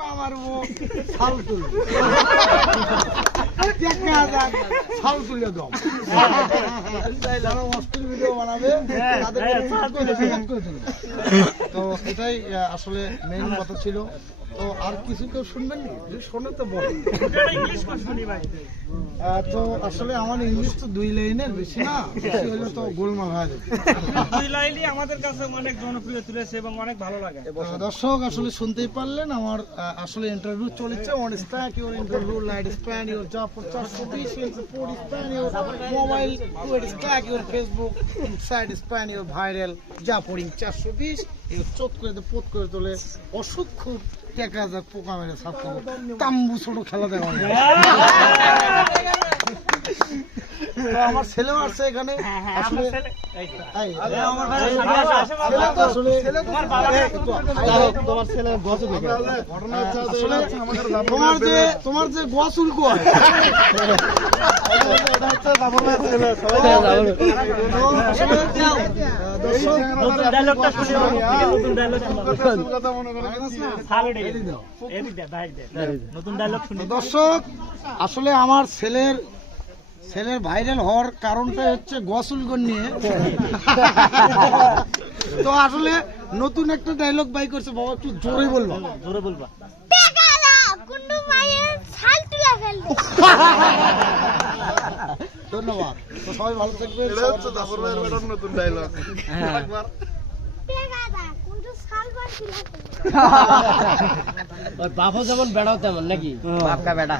পোকা মারবো ছাল তুলবো ছাল তুলে দাও যারা অস্থির ভিডিও বানাবে তাদের তো এটাই আসলে মেইন কথা ছিল। তো আর কিছু কেউ শুনবেন না? যদি শোনে তো বলেন। তো আসলে আমার ইংলিশ তো 2 লাইনের বেশি না, বেশি হলে তো গোলমাল হয়ে যাবে। 2 লাইনই আমাদের কাছে অনেক জনপ্রিয় তুলেছে এবং অনেক ভালো লাগে। দর্শক আসলে শুনতেই পারলেন, আমার আসলে ইন্টারভিউ চলেছে। On stack your interview light span your job for 420 support span your mobile tweet stack your Facebook inside span your viral যা পড়িং 420 ইউর চোট করে পোত করে তোলে অসুখ টেকা যা পোকা মেরে সাফ করবো তাম্বু ছোট খেলা দেওয়া আমার ছেলেও আসছে এখানে। আসলে তোমার যে গোয়া চুল কয় দর্শক, আসলে আমার ছেলের ভাইরাল হওয়ার কারণটা হচ্ছে গোসলগণ নিয়ে। তো আসলে নতুন একটা ডায়লগ বাই করছে, বাবা একটু জোরে বলবা। জোরে বলবা। ধন্যবাদ, তো সবাই ভালো থাকবে। নতুন ডায়লগ বাপও যেমন বেড়াও তেমন নাকি বাপকা বেড়া।